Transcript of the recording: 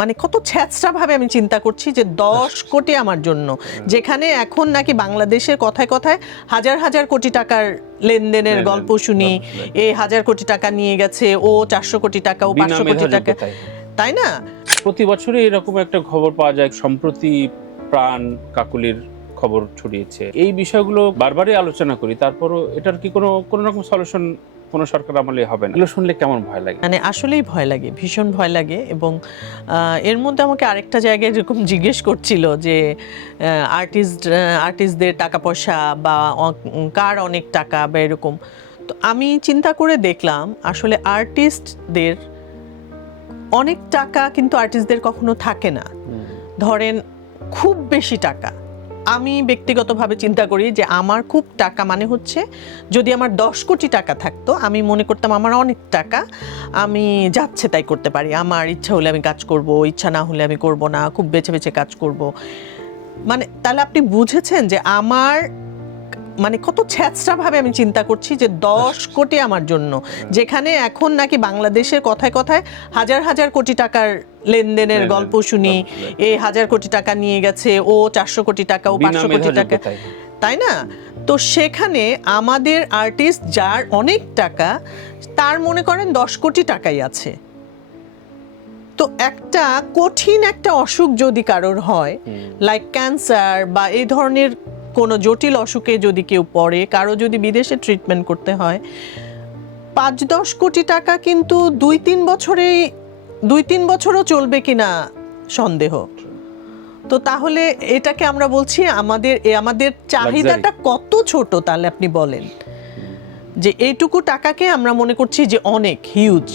মানে কত ছ্যাঁচড়া ভাবে আমি চিন্তা করছি যে 10 কোটি আমার জন্য, যেখানে এখন নাকি বাংলাদেশের কথায় কথায় হাজার হাজার কোটি টাকার লেনদেনের গল্প শুনি। এই 1000 কোটি টাকা নিয়ে গেছে, ও 400 কোটি টাকা, ও 500 কোটি টাকা, তাই না? প্রতি বছরই এরকম একটা খবর পাওয়া যায়। সম্প্রতি প্রাণ কাকুলির খবর ছড়িয়েছে। এই বিষয়গুলো বারবারই আলোচনা করি, তারপরও এটার কি কোনো রকম সলিউশন কোনো সরকার আমলে হবে না? এগুলো শুনলে কেমন ভয় লাগে? মানে আসলেই ভয় লাগে, ভীষণ ভয় লাগে। এবং এর মধ্যে আমাকে আরেকটা জায়গায় এরকম জিজ্ঞেস করছিল যে আর্টিস্টদের টাকা পয়সা বা কার অনেক টাকা বা এরকম। তো আমি চিন্তা করে দেখলাম আসলে আর্টিস্টদের অনেক টাকা কিন্তু আর্টিস্টদের কখনো থাকে না। ধরেন খুব বেশি টাকা, আমি ব্যক্তিগতভাবে চিন্তা করি যে আমার খুব টাকা মানে হচ্ছে, যদি আমার 10 কোটি টাকা থাকতো আমি মনে করতাম আমার অনেক টাকা, আমি যাচ্ছে তাই করতে পারি, আমার ইচ্ছা হলে আমি কাজ করব, ইচ্ছা না হলে আমি করব না, খুব বেছে বেছে কাজ করব। মানে তাহলে আপনি বুঝেছেন যে আমার মানে কত ছ্যাঁচড়া ভাবে আমি চিন্তা করছি যে 10 কোটি আমার জন্য, যেখানে এখন নাকি বাংলাদেশের কথায় কথায় হাজার হাজার কোটি টাকার লেনদেনের গল্প শুনি। এই 1000 কোটি টাকা নিয়ে গেছে, ও 400 কোটি টাকা, ও 500 কোটি টাকা, তাই না? তো সেখানে আমাদের আর্টিস্ট যার অনেক টাকা, তার মনে করেন 10 কোটি টাকাই আছে। তো একটা কঠিন একটা অসুখ যদি কারোর হয়, লাইক ক্যান্সার বা এই ধরনের কোনো জটিল অসুখে যদি কেউ পড়ে, কারো যদি বিদেশে ট্রিটমেন্ট করতে হয়, 5-10 কোটি টাকা কিন্তু 2-3 বছরও চলবে কিনা সন্দেহ। তো তাহলে এটাকে আমরা বলছি আমাদের চাহিদাটা কত ছোট। তাহলে আপনি বলেন যে এইটুকু টাকাকে আমরা মনে করছি যে অনেক হিউজ।